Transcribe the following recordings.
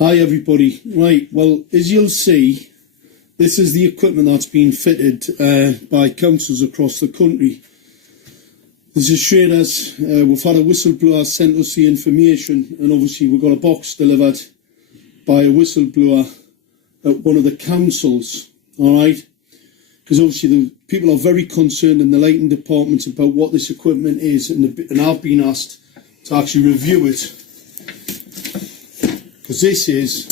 Hi everybody. Right, well, as you'll see, this is the equipment that's been fitted by councils across the country. This is showing us, we've had a whistleblower send us the information, and obviously we've got a box delivered by a whistleblower at one of the councils, alright? Because obviously the people are very concerned in the lighting departments about what this equipment is, and I've been asked to actually review it. Because this is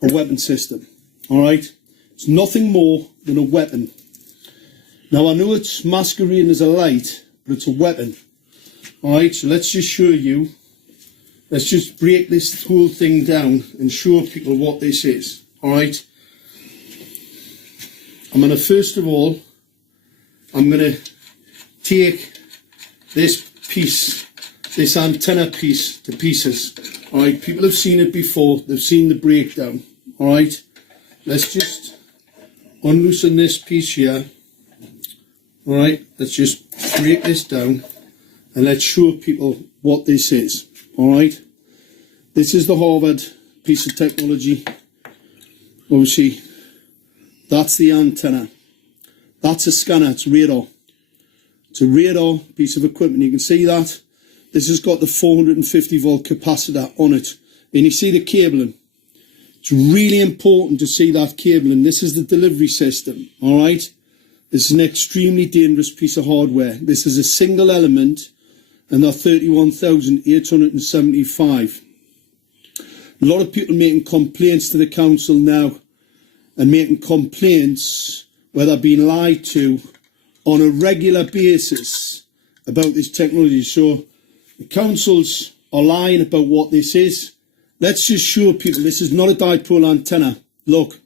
a weapon system, alright? It's nothing more than a weapon. Now I know it's masquerading as a light, but it's a weapon. Alright, so let's just show you. Let's just break this whole thing down and show people what this is, alright? I'm going to, first of all, I'm going to take this piece, this antenna piece, to pieces. Alright, people have seen it before, they've seen the breakdown. Alright, let's just unloosen this piece here. Alright, let's just break this down and let's show people what this is. Alright, this is the Harvard piece of technology. Obviously, that's the antenna. That's a scanner, it's radar. It's a radar piece of equipment, you can see that. This has got the 450 volt capacitor on it. And you see the cabling. It's really important to see that cabling. This is the delivery system, alright? This is an extremely dangerous piece of hardware. This is a single element, and they're 31,875. A lot of people making complaints to the council now, and making complaints where they're being lied to on a regular basis about this technology. So the councils are lying about what this is. Let's just show people this is not a dipole antenna. Look,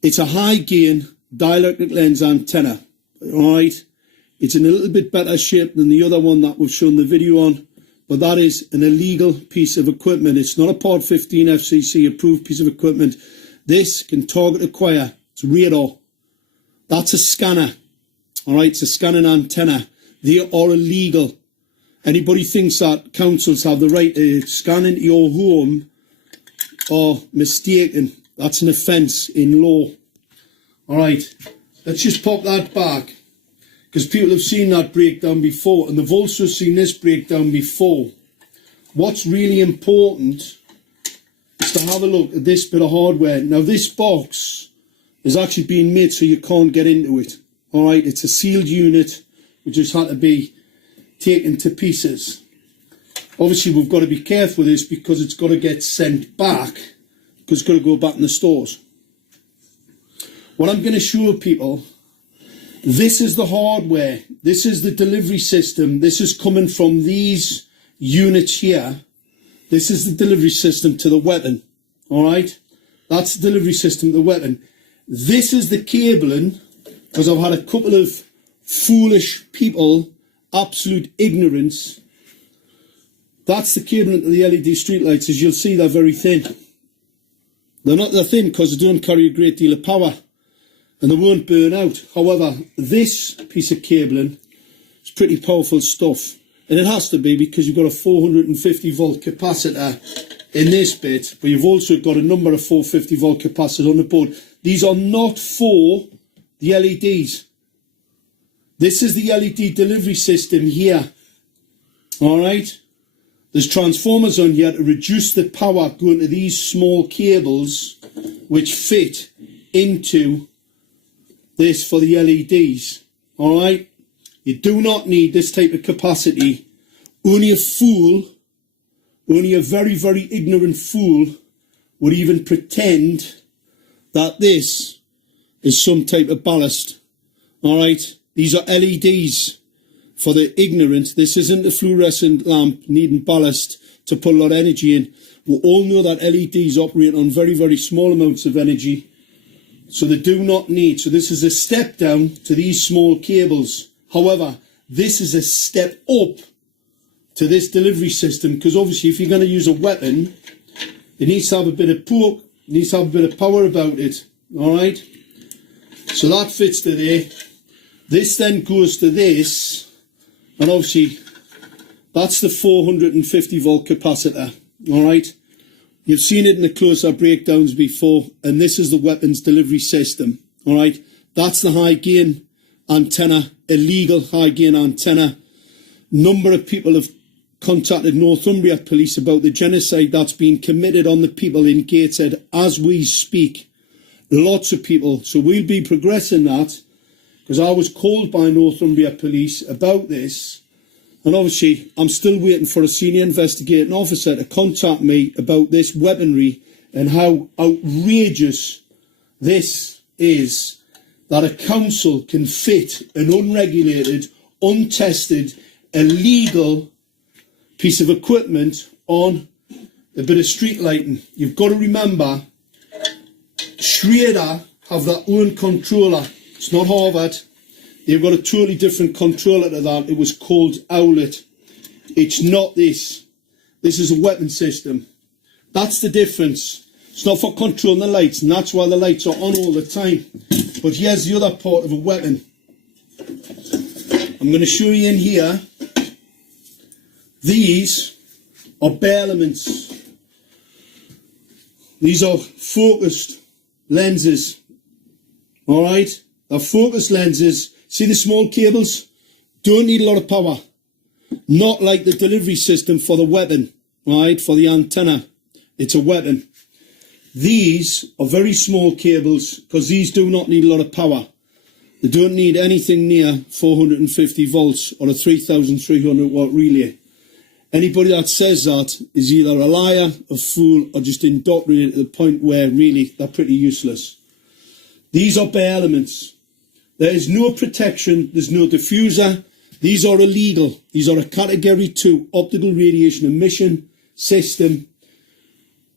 it's a high gain dielectric lens antenna. Alright, it's in a little bit better shape than the other one that we've shown the video on, but that is an illegal piece of equipment. It's not a Part 15 FCC approved piece of equipment. This can target acquire. It's radar. That's a scanner. Alright, it's a scanning antenna. They are illegal. Anybody thinks that councils have the right to scan into your home are mistaken. That's an offence in law. Alright, let's just pop that back, because people have seen that breakdown before, and they've also seen this breakdown before. What's really important is to have a look at this bit of hardware. Now this box is actually being made so you can't get into it. Alright, it's a sealed unit which has had to be taken to pieces. Obviously we've got to be careful with this because it's got to get sent back, because it's got to go back in the stores. What I'm going to show people, this is the hardware, this is the delivery system, this is coming from these units here. This is the delivery system to the weapon, alright? That's the delivery system to the weapon. This is the cabling, because I've had a couple of foolish people, absolute ignorance. That's the cabling to the LED streetlights. As you'll see, they're very thin. They're thin because they don't carry a great deal of power, and they won't burn out. However, this piece of cabling is pretty powerful stuff, and it has to be because you've got a 450 volt capacitor in this bit, but you've also got a number of 450 volt capacitors on the board. These are not for the LEDs. This is the LED delivery system here. Alright? There's transformers on here to reduce the power going to these small cables which fit into this for the LEDs. Alright? You do not need this type of capacity. Only a fool, only a very, very ignorant fool would even pretend that this is some type of ballast. Alright? These are LEDs for the ignorant. This isn't a fluorescent lamp needing ballast to put a lot of energy in. We all know that LEDs operate on very, very small amounts of energy, so they do not need. So this is a step down to these small cables. However, this is a step up to this delivery system, because obviously if you're going to use a weapon, it needs to have a bit of poke, it needs to have a bit of power about it. Alright? So that fits to there. This then goes to this, and obviously that's the 450 volt capacitor. Alright, You've seen it in the close-up breakdowns before, and this is the weapons delivery system. All right, that's the high gain antenna, illegal high gain antenna. Number of people have contacted Northumbria Police about the genocide that's been committed on the people in Gateshead as we speak. Lots of people. So we'll be progressing that, because I was called by Northumbria Police about this, and obviously I'm still waiting for a senior investigating officer to contact me about this weaponry and how outrageous this is, that a council can fit an unregulated, untested, illegal piece of equipment on a bit of street lighting. You've got to remember, Schrader have their own controller. It's not Harvard. They've got a totally different controller to that. It was called Owlet. It's not this. This is a weapon system. That's the difference. It's not for controlling the lights, and that's why the lights are on all the time. But here's the other part of a weapon. I'm going to show you in here. These are bare elements. These are focused lenses. All right? They're focused lenses. See the small cables? Don't need a lot of power. Not like the delivery system for the weapon, right? For the antenna. It's a weapon. These are very small cables because these do not need a lot of power. They don't need anything near 450 volts or a 3,300 watt relay. Anybody that says that is either a liar, a fool, or just indoctrinated to the point where really they're pretty useless. These are bare elements. There is no protection, there's no diffuser. These are illegal. These are a Category 2 optical radiation emission system.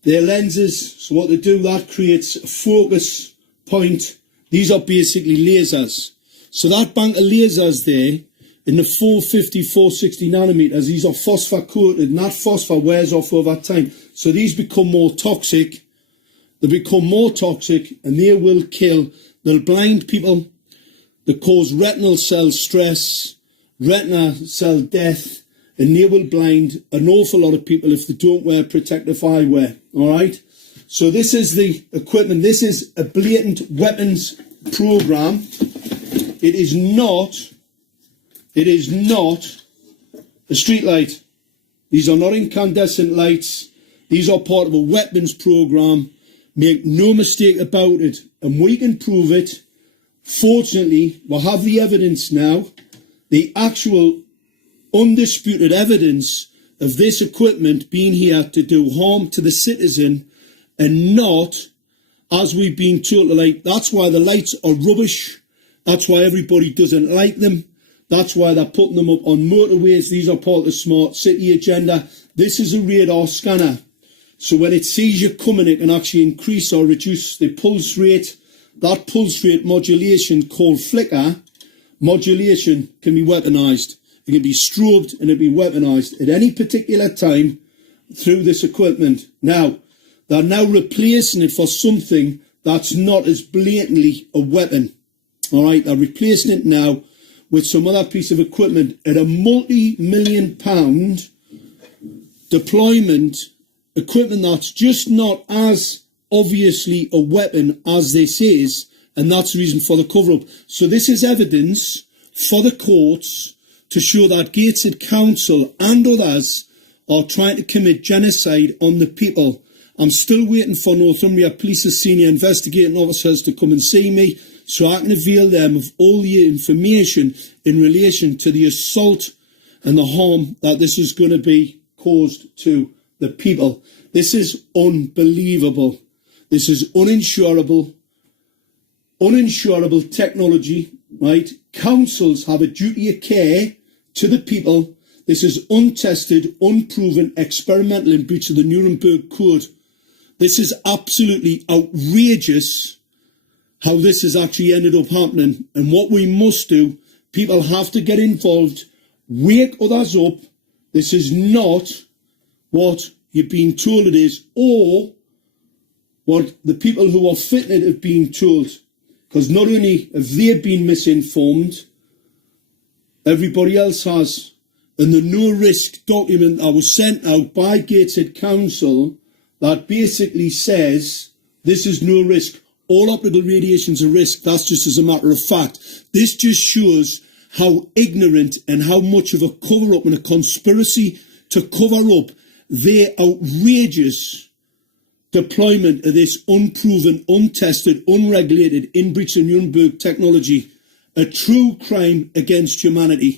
They're lenses, so what they do, that creates a focus point. These are basically lasers. So that bank of lasers there, in the 450, 460 nanometers, these are phosphor coated, and that phosphor wears off over time. So these become more toxic. They become more toxic, and they will kill. They'll blind people. They cause retinal cell stress, retina cell death, and they will blind an awful lot of people if they don't wear protective eyewear. All right? So this is the equipment. This is a blatant weapons program. It is not a street light. These are not incandescent lights. These are part of a weapons program. Make no mistake about it. And we can prove it. Fortunately, we have the evidence now. The actual undisputed evidence of this equipment being here to do harm to the citizen and not, as we've been told, like, that's why the lights are rubbish. That's why everybody doesn't like them. That's why they're putting them up on motorways. These are part of the smart city agenda. This is a radar scanner. So when it sees you coming, it can actually increase or reduce the pulse rate. That pulse rate modulation called flicker modulation can be weaponized. It can be strobed and it can be weaponized at any particular time through this equipment. Now, they're now replacing it for something that's not as blatantly a weapon. All right, they're replacing it now with some other piece of equipment at a multi-million pound deployment equipment that's just not as obviously a weapon as this is, and that's the reason for the cover-up. So this is evidence for the courts to show that Gateshead Council and others are trying to commit genocide on the people. I'm still waiting for Northumbria Police's senior investigating officers to come and see me so I can avail them of all the information in relation to the assault and the harm that this is going to be caused to the people. This is unbelievable. This is uninsurable technology, right? Councils have a duty of care to the people. This is untested, unproven, experimental in breach of the Nuremberg Code. This is absolutely outrageous how this has actually ended up happening. And what we must do, people have to get involved, wake others up. This is not what you're being told it is, or what the people who are fitting it have been told. Because not only have they been misinformed, everybody else has. And the no-risk document that was sent out by Gateshead Council that basically says this is no risk. All optical radiation is a risk. That's just as a matter of fact. This just shows how ignorant and how much of a cover-up and a conspiracy to cover up their outrageous deployment of this unproven, untested, unregulated, in breach of Nuremberg technology, a true crime against humanity.